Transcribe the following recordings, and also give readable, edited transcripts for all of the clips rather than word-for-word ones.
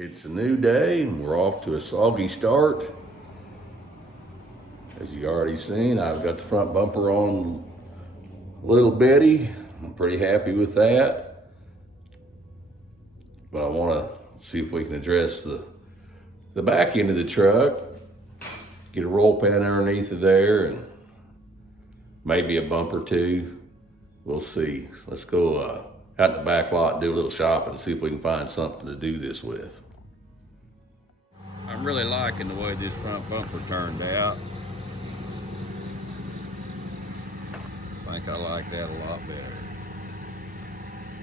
It's a new day and we're off to a soggy start. As you already seen, I've got the front bumper on Little Betty. I'm pretty happy with that. But I want to see if we can address the back end of the truck, get a roll pan underneath of there and maybe a bump or two. We'll see. Let's go out in the back lot and do a little shopping and see if we can find something to do this with. I'm really liking the way this front bumper turned out. I think I like that a lot better.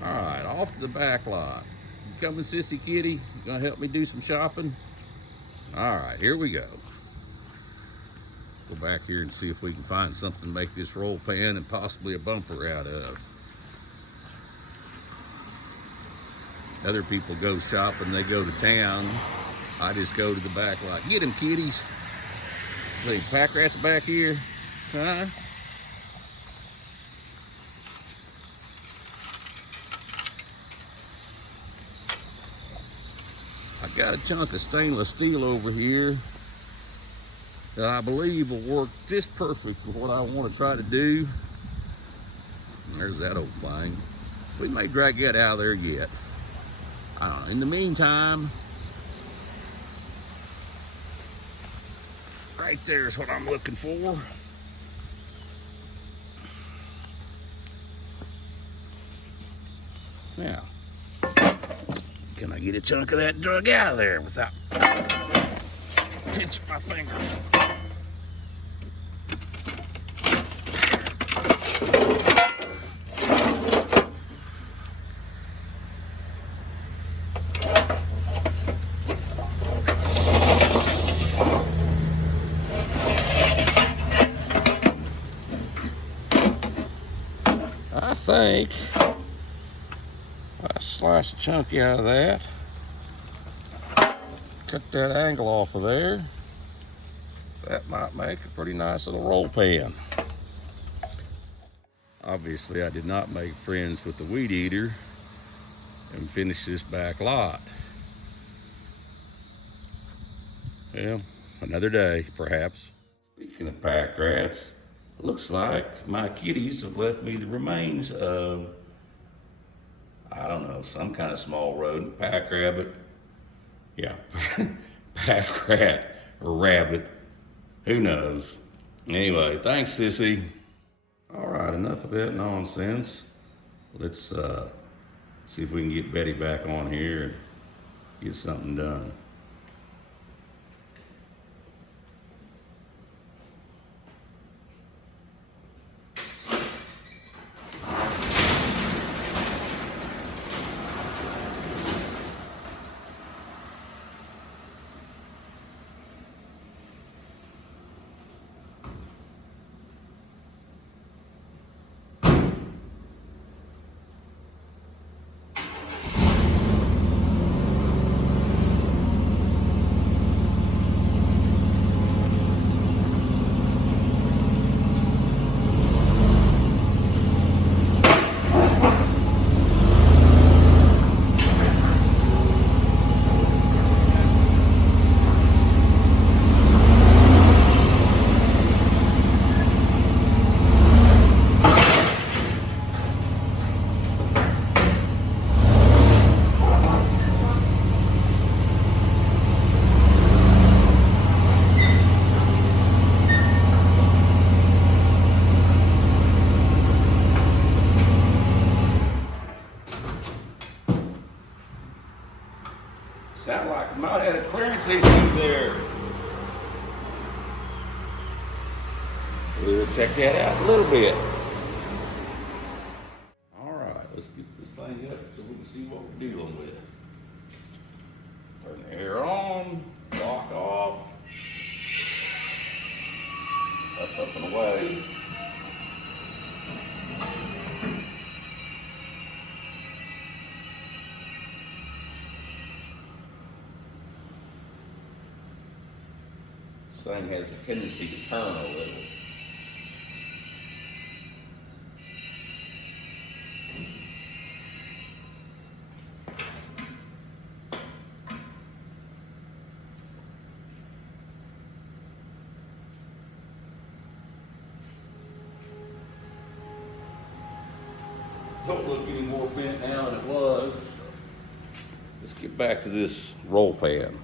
All right, off to the back lot. You coming, Sissy Kitty? You gonna help me do some shopping? All right, here we go. Go back here and see if we can find something to make this roll pan and possibly a bumper out of. Other people go shopping, they go to town. I just go to the back lot. Get them, kitties. See, pack rats back here, huh? I got a chunk of stainless steel over here that I believe will work just perfect for what I want to try to do. There's that old thing. We may drag that out of there yet. I don't know. In the meantime, right there is what I'm looking for. Now, can I get a chunk of that drug out of there without pinching my fingers? I think I slice a chunk out of that, cut that angle off of there. That might make a pretty nice little roll pan. Obviously, I did not make friends with the weed eater and finish this back lot. Well, another day, perhaps. Speaking of pack rats, it looks like my kitties have left me the remains of, I don't know, some kind of small rodent, pack rabbit. Yeah, pack rat or rabbit. Who knows? Anyway, thanks, Sissy. All right, enough of that nonsense. Let's see if we can get Betty back on here and get something done. Sound like I might have had a clearance issue there. We'll check that out a little bit. All right, let's get this thing up so we can see what we're dealing with. Turn the air on, lock off, up and away. This thing has a tendency to turn a little. don't look any more bent now than it was. Let's get back to this roll pan.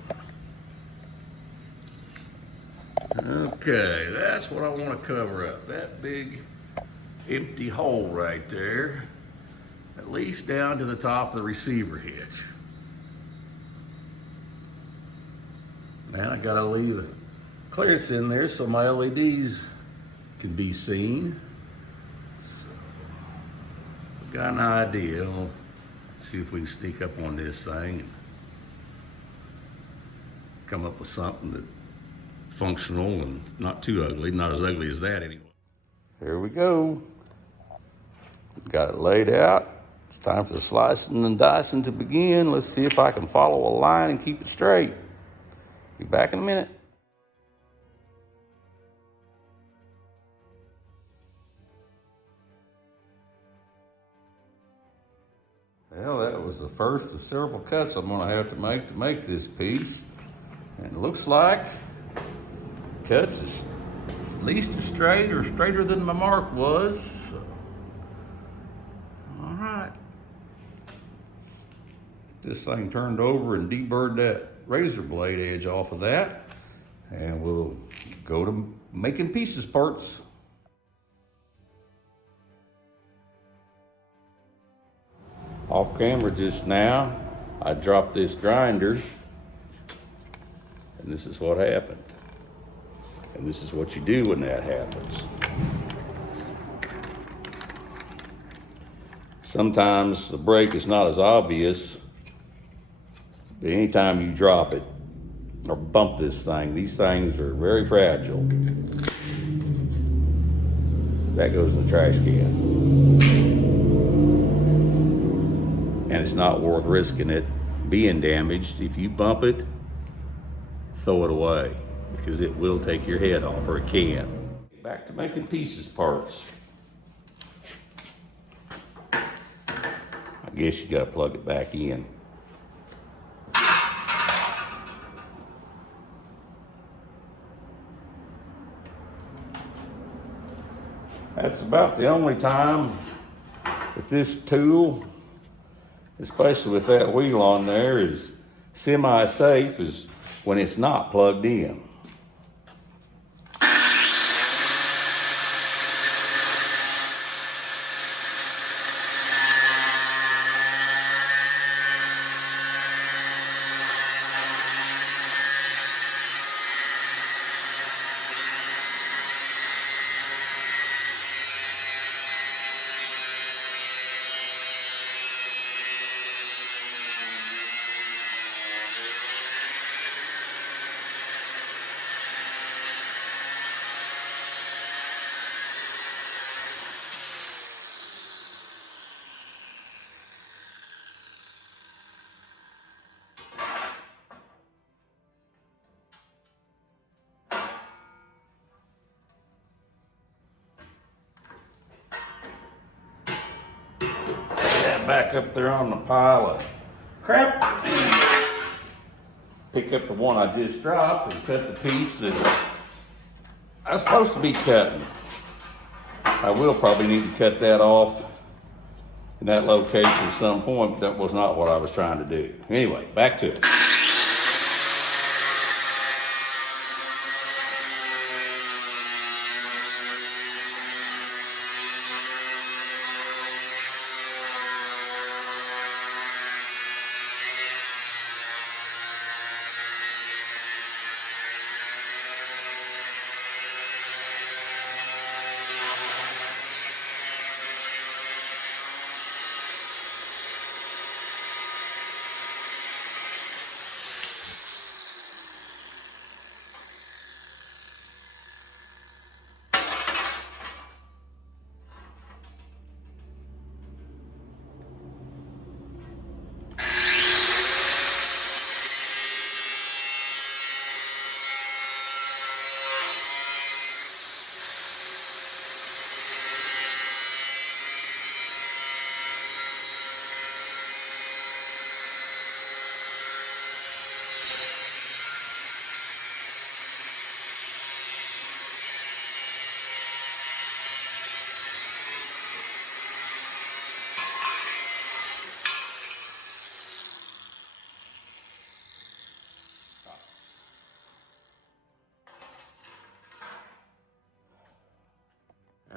Okay, that's what I want to cover up. That big empty hole right there, at least down to the top of the receiver hitch. And I gotta leave a clearance in there so my LEDs can be seen. So, got an idea. I'll see if we can sneak up on this thing and come up with something that's functional and not too ugly, not as ugly as that anyway. Here we go. Got it laid out. It's time for the slicing and dicing to begin. Let's see if I can follow a line and keep it straight. Be back in a minute. Well, that was the first of several cuts I'm gonna have to make this piece. And it looks like cuts is at least as straight or straighter than my mark was. So, all right. Get this thing turned over and deburred that razor blade edge off of that. And we'll go to making pieces parts. Off camera just now, I dropped this grinder, and this is what happened. And this is what you do when that happens. Sometimes the break is not as obvious, but anytime you drop it or bump this thing, these things are very fragile. That goes in the trash can. And it's not worth risking it being damaged. If you bump it, throw it away, because it will take your head off, or it can. Back to making pieces parts. I guess you gotta plug it back in. That's about the only time that this tool, especially with that wheel on there, is semi-safe is when it's not plugged in. Back up there on the pile of crap. Pick up the one I just dropped and cut the piece that I was supposed to be cutting. I will probably need to cut that off in that location at some point, but that was not what I was trying to do. Anyway, back to it.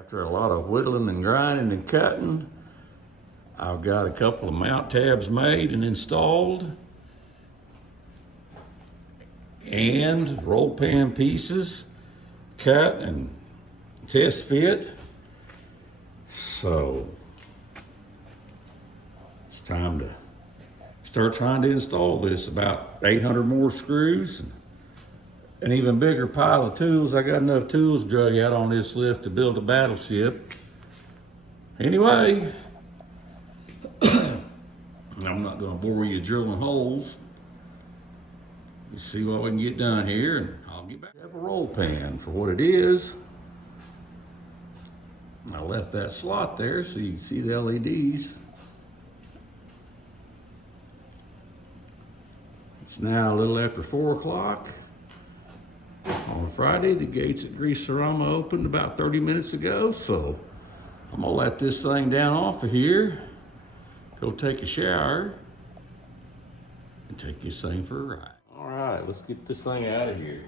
After a lot of whittling and grinding and cutting, I've got a couple of mount tabs made and installed, and roll pan pieces cut and test fit. So it's time to start trying to install this. About 800 more screws, an even bigger pile of tools. I got enough tools drug out on this lift to build a battleship. Anyway, I'm not gonna bore you drilling holes. Let's see what we can get done here, and I'll get back. I have a roll pan for what it is. I left that slot there so you can see the LEDs. It's now a little after 4 o'clock. On Friday, the gates at Greaserama opened about 30 minutes ago, so I'm gonna let this thing down off of here, go take a shower, and take this thing for a ride. All right, let's get this thing out of here.